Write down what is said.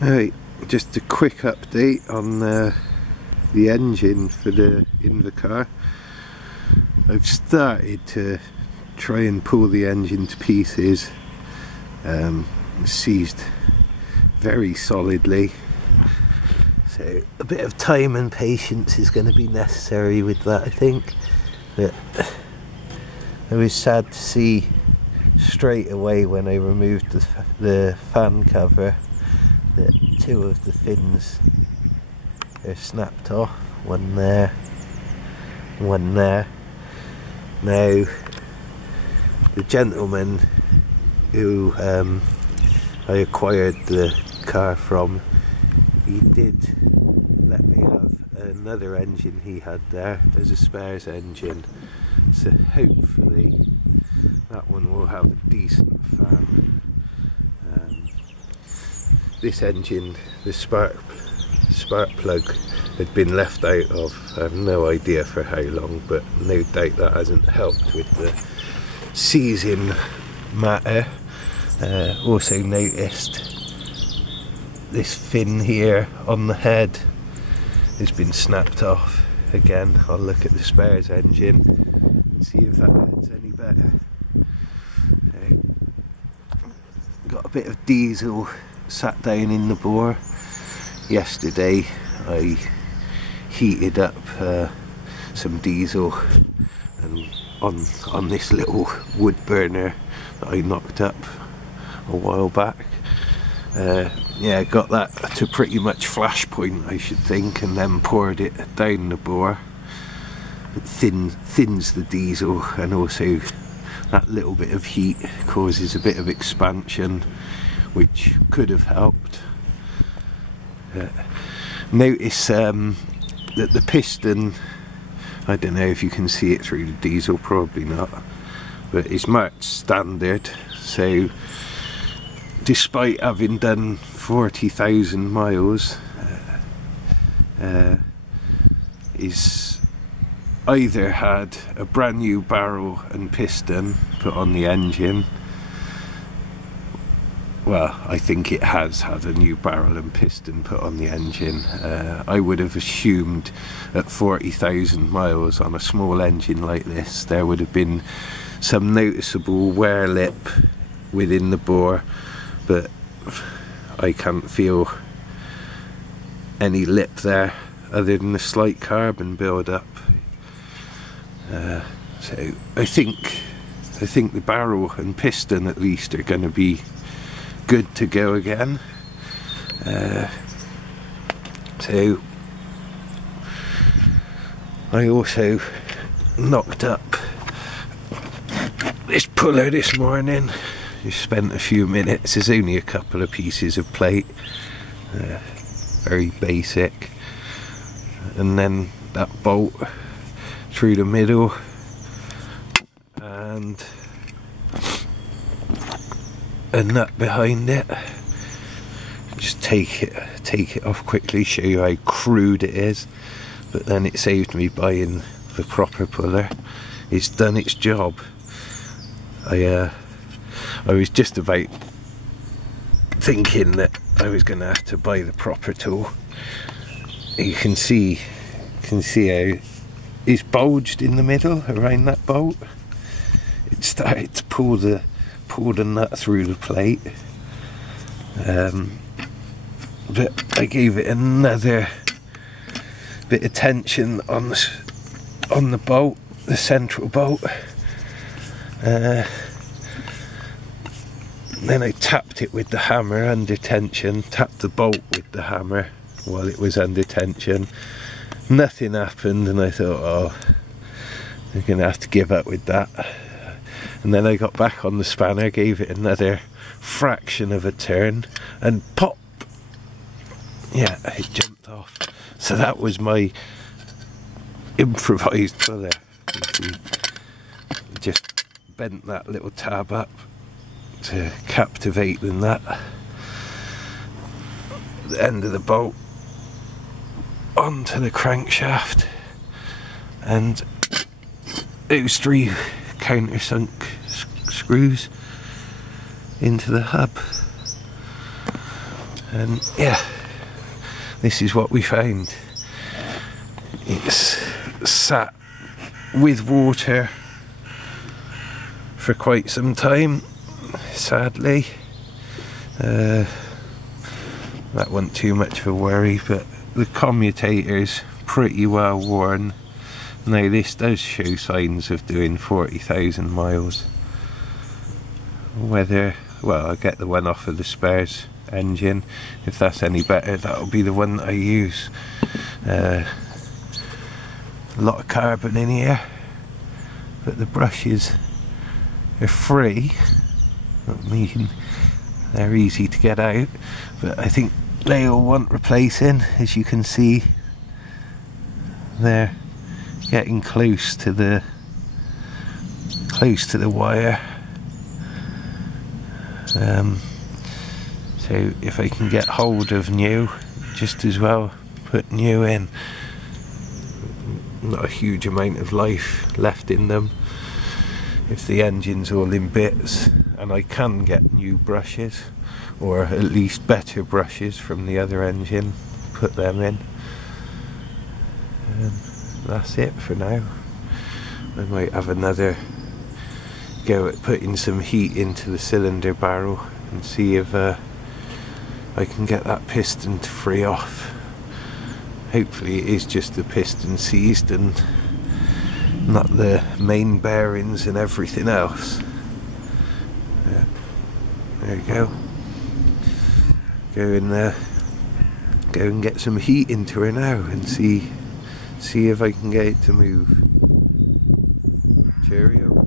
Right, just a quick update on the engine for the Invacar. I've started to try and pull the engine to pieces. Seized very solidly, so a bit of time and patience is going to be necessary with that, I think. But I was sad to see straight away when I removed the fan cover that two of the fins are snapped off, one there, one there. Now the gentleman who I acquired the car from, he did let me have another engine he had there as a spares engine, so hopefully that one will have a decent fan. This engine, the spark plug had been left out of, I have no idea for how long, but no doubt that hasn't helped with the seizing matter. Also noticed this fin here on the head has been snapped off. Again, I'll look at the spares engine and see if that head's any better. Got a bit of diesel sat down in the bore. Yesterday I heated up some diesel and on this little wood burner that I knocked up a while back. Yeah, got that to pretty much flash point, I should think, and then poured it down the bore. It thins the diesel, and also that little bit of heat causes a bit of expansion, which could have helped. Notice that the piston, I don't know if you can see it through the diesel, probably not, but it's marked standard, so despite having done 40,000 miles, is either had a brand new barrel and piston put on the engine. Well, I think it has had a new barrel and piston put on the engine. I would have assumed at 40,000 miles on a small engine like this there would have been some noticeable wear lip within the bore, but I can't feel any lip there other than a slight carbon build-up. So I think the barrel and piston at least are going to be good to go again. So I also knocked up this puller this morning. Just spent a few minutes. There's only a couple of pieces of plate, very basic, and then that bolt through the middle, and a nut behind it. Just take it off quickly, show you how crude it is, but then it saved me buying the proper puller. It's done its job. I was just about thinking that I was going to have to buy the proper tool. You can see how it's bulged in the middle around that bolt. It started to pull the nut through the plate, but I gave it another bit of tension on the bolt, the central bolt. Then I tapped it with the hammer under tension, tapped the bolt with the hammer while it was under tension. Nothing happened, and I thought, oh, I'm going to have to give up with that. And then I got back on the spanner, gave it another fraction of a turn, and pop! Yeah, it jumped off. So that was my improvised puller. Just bent that little tab up to captivate the nut, the end of the bolt onto the crankshaft, and those three countersunk screws into the hub. And yeah, this is what we found. It's sat with water for quite some time, sadly. That wasn't too much of a worry, but the commutator's pretty well worn. Now this does show signs of doing 40,000 miles. Whether, well, I'll get the one off of the spares engine. If that's any better, that'll be the one that I use. A lot of carbon in here, but the brushes are free. I mean, they're easy to get out, but I think they all want replacing. As you can see, they're getting close to the wire. So if I can get hold of new, just as well put new in. Not a huge amount of life left in them. If the engine's all in bits, and I can get new brushes, or at least better brushes from the other engine, put them in. That's it for now. I might have another go at putting some heat into the cylinder barrel and see if I can get that piston to free off. Hopefully it is just the piston seized and not the main bearings and everything else. Yeah. There you go. Go and get some heat into her now and see if I can get it to move. Cheerio.